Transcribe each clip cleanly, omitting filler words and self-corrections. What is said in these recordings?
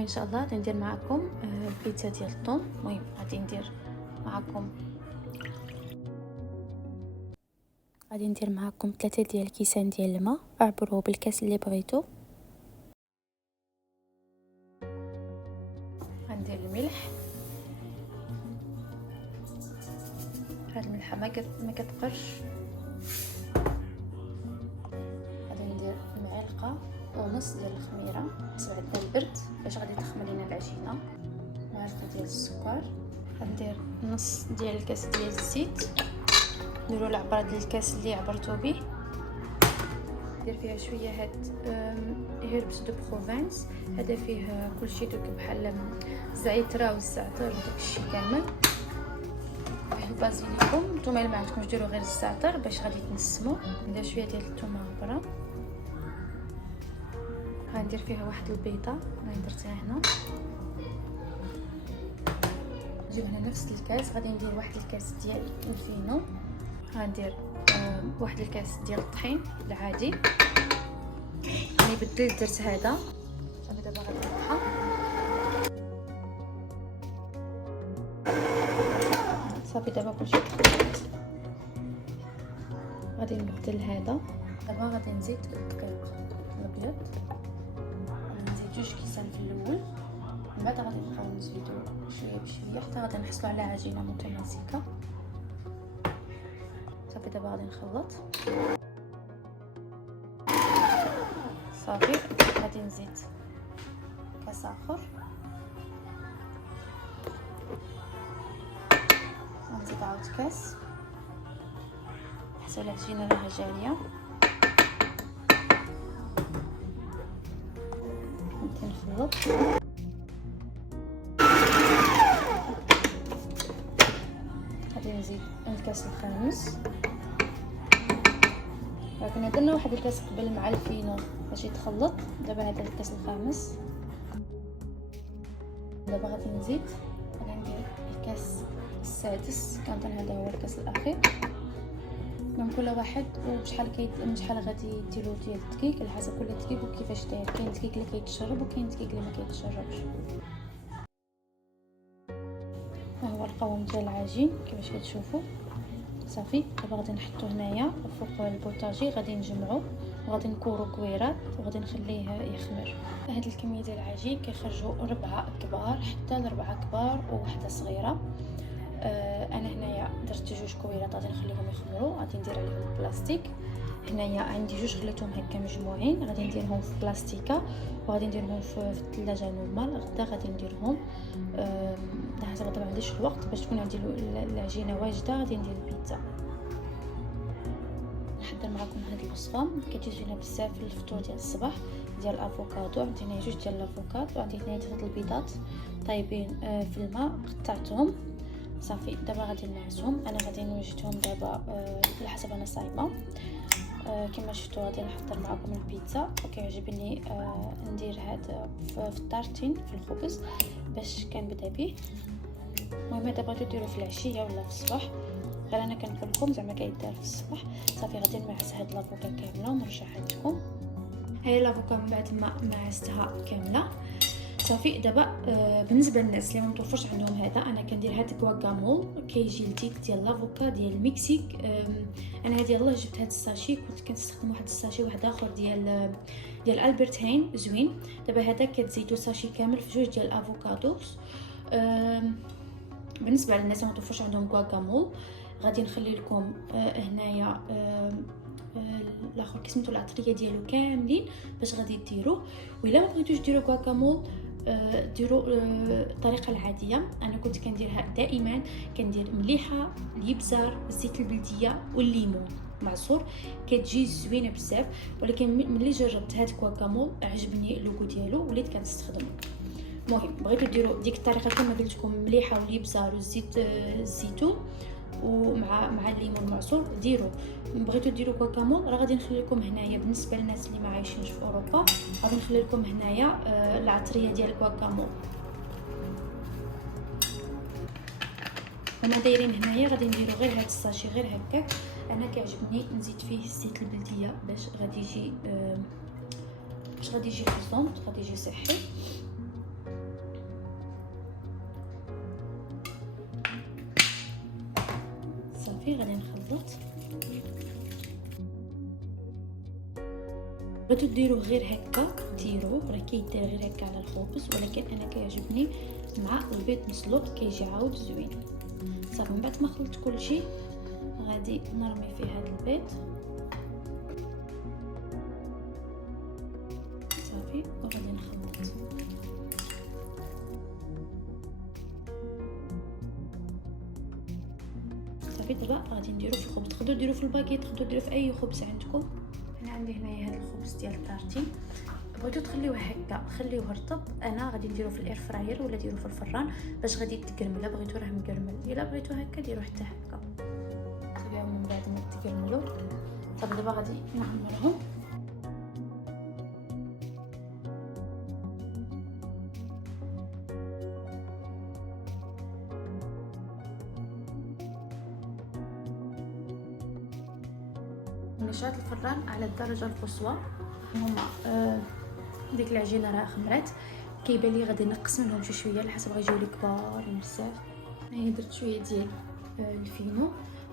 ان شاء الله غادي ندير معكم البيتزا ديال الثوم. المهم غادي ندير معكم 3 ديال الكيسان ديال الماء، اعبروه بالكاس اللي بغيتو. غندير الملح، هاد الملحه ما كتبقرش. غادي ندير معلقه ونص ديال الخميره حسب عندنا البرد باش غادي تخمر لينا العجينه. معلقه ديال السكر، غندير نص ديال الكاس ديال الزيت، نديروا العبره ديال الكاس اللي عبرتو به. ندير فيها شويه هاد هيربس دو بروفانس، هذا فيه كلشي دوك بحال الزعتره والزعتر وداكشي كامل. فيه البازيليكوم، نتوما الا ما عندكمش ديروا غير الزعتر باش غادي تنسمو. ندير شويه ديال الثومه عبره، غندير فيها واحد البيضه انا درتها هنا. نجيب هنا نفس الكاس، غادي ندير واحد الكاس ديال الفينو، غندير واحد الكاس ديال الطحين العادي. يعني بدلت درت هذا صافي. دابا غادي نطحن. صافي دابا كلشي تخلط. غادي نبدل هذا. دابا غادي نزيد الدقيق الابيض، نزيد 2 كيسان في الاول، من بعد غادي نبقاو نزيدو شويه بشويه حتى غادي نحصلوا على عجينه متماسكه. صافي دابا غادي نخلط. صافي غادي نزيد كاس اخر، غنزيد عاود كاس حتى العجينه راها جاريه. غادي نخلط. غادي نزيد الكاس الخامس، ولكن درنا واحد الكاس قبل مع الفينو باش يتخلط. دابا هذا الكاس الخامس. دابا غادي ندير الكاس السادس، كان هذا هو الكاس الاخير. من كل واحد شحال غادي ديروا ديال الدقيق على حسب كل دقيق وكيفاش داير. كاين دقيق اللي كيتشرب وكاين دقيق اللي ما كيتشربش. ها هو القوام ديال العجين كيفاش كتشوفوا. صافي دابا غادي نحطو هنايا فوق البوطاجي، غادي نجمعو وغادي نكورو كويرات وغادي نخليه يخمر. هاد الكميه ديال العجين كيخرجوا 4 كبار حتى ل4 كبار وواحده صغيره. انا هنايا درت 2 كويرات غادي نخليهم يخمروا. غادي ندير عليهم البلاستيك. هنايا عندي 2 خليتهم هكا مجموعين، غادي نديرهم في بلاستيكه وغادي نديرهم في الثلاجه نورمال. غدا غادي نديرهم حسب طبعا عنديش الوقت باش تكون عندي العجينه واجده. غادي ندير البيتزا. نحضر معكم هذه الوصفه كتجي زوينه بزاف في الفطور ديال الصباح. ديال الافوكادو، عندي هنا 2 ديال الافوكادو، وعندي هنا 3 البيضات طايبين في الماء قطعتهم. صافي دابا غادي نعسهم. انا غادي نوجدهم دابا على حسب انا صايمه. كما شفتوا غادي نحضر معكم البيتزا، وكيعجبني ندير هذا في الطارتين في الخبز باش كنبدا به. المهم اذا بغيتو ديروا في العشيه ولا في الصباح، غير انا كنقول لكم زعما كيدار في الصباح. صافي غادي نمعس هاد لافوكا كامله ونرجعها لكم. هاي لافوكا من بعد ما معستها كامله. صافي دابا بالنسبه للناس اللي ما متوفرش عندهم هذا، انا كندير هاد الكواكامول. كيجي التيك ديال لافوكا ديال المكسيك. انا هذه يلاه جبت هاد الساشي، كنت كنستخدم واحد الساشي واحد اخر ديال البرت هين زوين. دابا هذا كتزيدوا ساشي كامل في 2 ديال الافوكادوس. بالنسبه للناس اللي ما متوفرش عندهم كواكامول، غادي نخلي لكم هنايا الاخر كسميتو العطريه ديالو كاملين باش غادي ديروه. وإلا ما بغيتوش ديروا كواكامول ديروا الطريقه العاديه. انا كنت كنديرها دائما، كندير مليحه، الابزار، الزيت البلديه والليمون معصور، كتجي زوينه بزاف. ولكن ملي جربت هاد الكواكامول عجبني اللوغو ديالو وليت كنستخدمه. المهم بغيتو ديروا ديك الطريقه كما قلت لكم، مليحه والابزار والزيت الزيتون ومع الليمون معصور ديروا. بغيتو ديروا كواكامول راه غادي نخلي لكم هنايا بالنسبه للناس اللي ما عايشينش في اوروبا، غادي نخلي لكم هنايا العطريه ديال الكواكامول. هما دايرين هنايا غادي نديروا غير هاد الساشي غير هكاك. انا كيعجبني نزيد فيه الزيت البلديه باش غادي يجي خصوص، غادي يجي صحي. الخليط. بغيتو ديروه غير هكا ديروه، راه كيدير غير هكا على الخبز، ولكن انا كيعجبني مع البيض مسلوط، كيجي عاود زوين. صافي من بعد ما خلطت كلشي غادي نرمي فيه هذا البيض صافي، وغادي نخلط. صافي دابا غادي نديرو في الخبز، تقدروا ديروا في الباكيت، تقدروا ديروا في اي خبز عندكم. انا عندي هنايا هذا الخبز ديال الطارتي، بغيتو تخليوه هكا خليوه رطب، انا غادي نديرو في الاير فراير ولا ديرو في الفران باش غادي يتكرمل. بغيتو راه مكرمل، الا بغيتو هكا ديرو حتى هكا. صافي من بعد ما تكرملوا صافي دابا غادي نعمرهم. نشعل الفران على الدرجه القصوى. هما ديك العجينه راه خمرات، كيبان لي غادي نقص منهم شويه على حسب غيجيو لي كبار بزاف. هنا درت شويه ديال الفينو.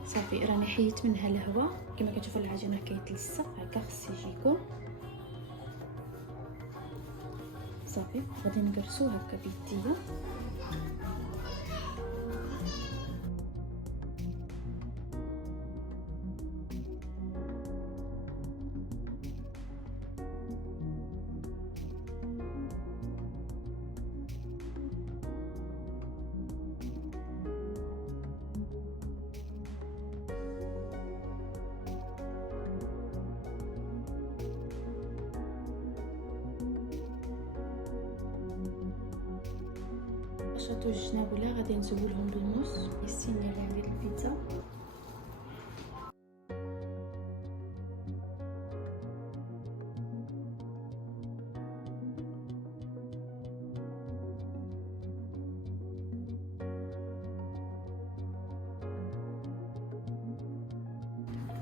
صافي راني حيدت منها الهواء، كما كتشوفوا العجينه كيتلصق هكا خص يجيكم. صافي غادي نقرصو هكا بيديا. شاتو الجناب ولا غادي نزولهم بالموس السين ديال عندي البيتزا.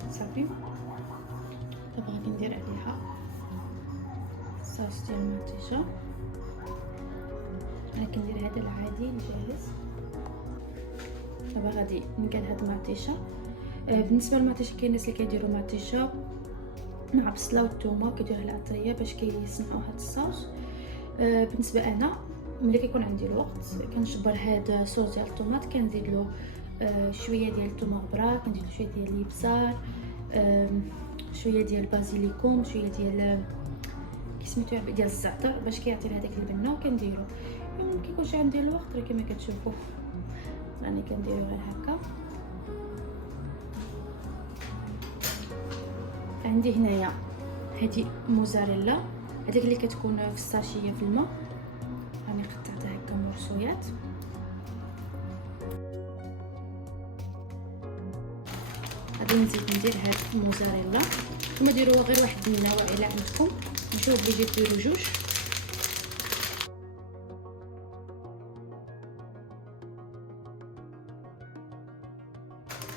صافي دابا غادي ندير عليها الصوص ديال المطيشه. انا كندير هذا العادي الجاهز. دابا غادي نقاد هاد المطيشه. بالنسبه للمطيشه كاين الناس اللي كيديروا مطيشه مع بصله والثومه كيديروها العطريه باش كيصنعوا هاد الصوص. بالنسبه انا ملي كيكون عندي الوقت كنجبر هاد الصوص ديال الطوماط، كنزيد له شويه ديال الثومه غبره، كندير له شويه ديال الابزار، شويه ديال البازيليكوم، شويه ديال سميتو ديال الزعتر باش كيعطي هذاك البنه، وكنديرو ملي كيكونش عندي الوقت راه كما كتشوفوا راني كنديرو غير هكا. عندي هنايا هذه موزاريلا، هذيك اللي كتكون في الساشيه في الماء، راني قطعتها هكا مرصويات. غادي نزيد ندير هاد الموزاريلا، نتوما ديروها غير واحد من النوع الا عندكم، نشوف بلي ديروا جوج.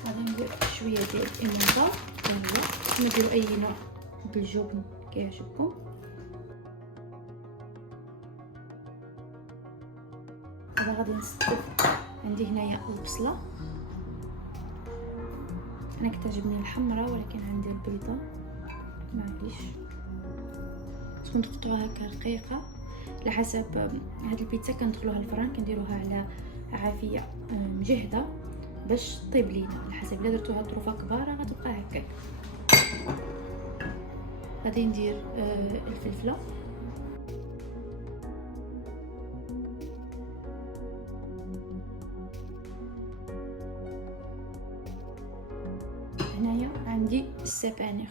غادي ندير شويه ديال الامونطا ولا نديروا اي نوع بالجبن كيعجبكم. دابا غادي نستف. عندي هنايا البصله، انا كتعجبني الحمراء ولكن عندي البيضاء معليش، تكون تقطعوها هكا رقيقه على حسب. هاد البيتزا كندخلوها الفران كنديروها على عافيه مجهده باش طيب لينا، على حسب الا درتوها ظروفه كبار غتبقى هكاك. غادي ندير الفلفله، هنايا عندي السبانخ.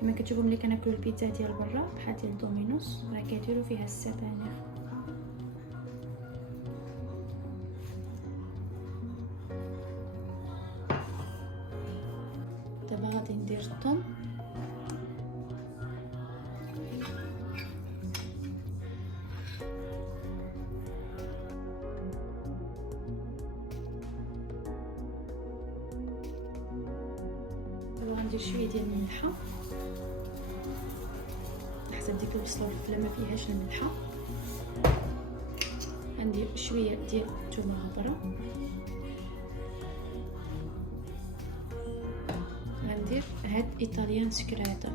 كما كتشوفوا ملي كناكلوا البيتزا ديال برا بحال ديال دومينوس راه كيديروا فيها السبانخ. دابا غادي ندير الثوم، دابا غندير شويه ديال الملحه حسب ديك البصله والفلفله ما فيهاش الملحه. غندير شويه ديال الثومه غبره، هاد ايطاليان سكريتا.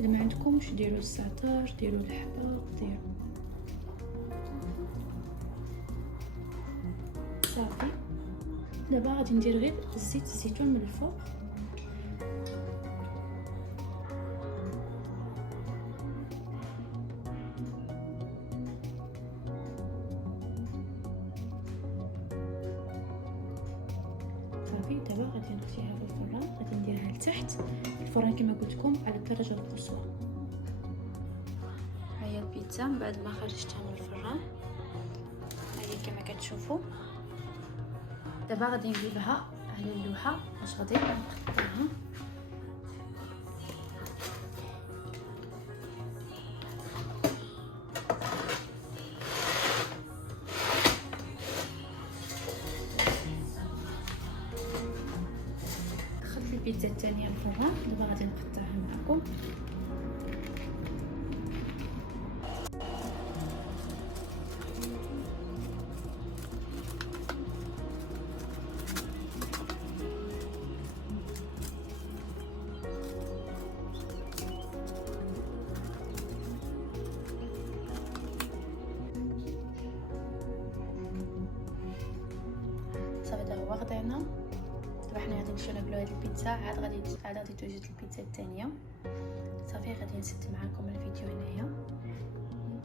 اذا ما عندكمش ديروا الزعتر، ديروا الحبه، ديروا صافي. دابا غادي ندير غير زيت الزيتون من الفوق. صافي دابا غادي نخفيها في الفران، غادي نديرها لتحت الفران كما قلت لكم على الدرجه القصوى. هاهي البيتزا من بعد ما خرجتها من الفران، هاهي كما كتشوفوا. دابا غادي نجيبها على اللوحه باش غادي نقطعها. دخلت البيتزا الثانيه الفران، دابا غادي نقطعها معكم. صافي دابا غدينا. دابا حنا غادي نمشيو ناكلو هاد البيتزا، عاد غادي توجد البيتزا الثانيه. صافي غادي نسد معكم الفيديو هنايا.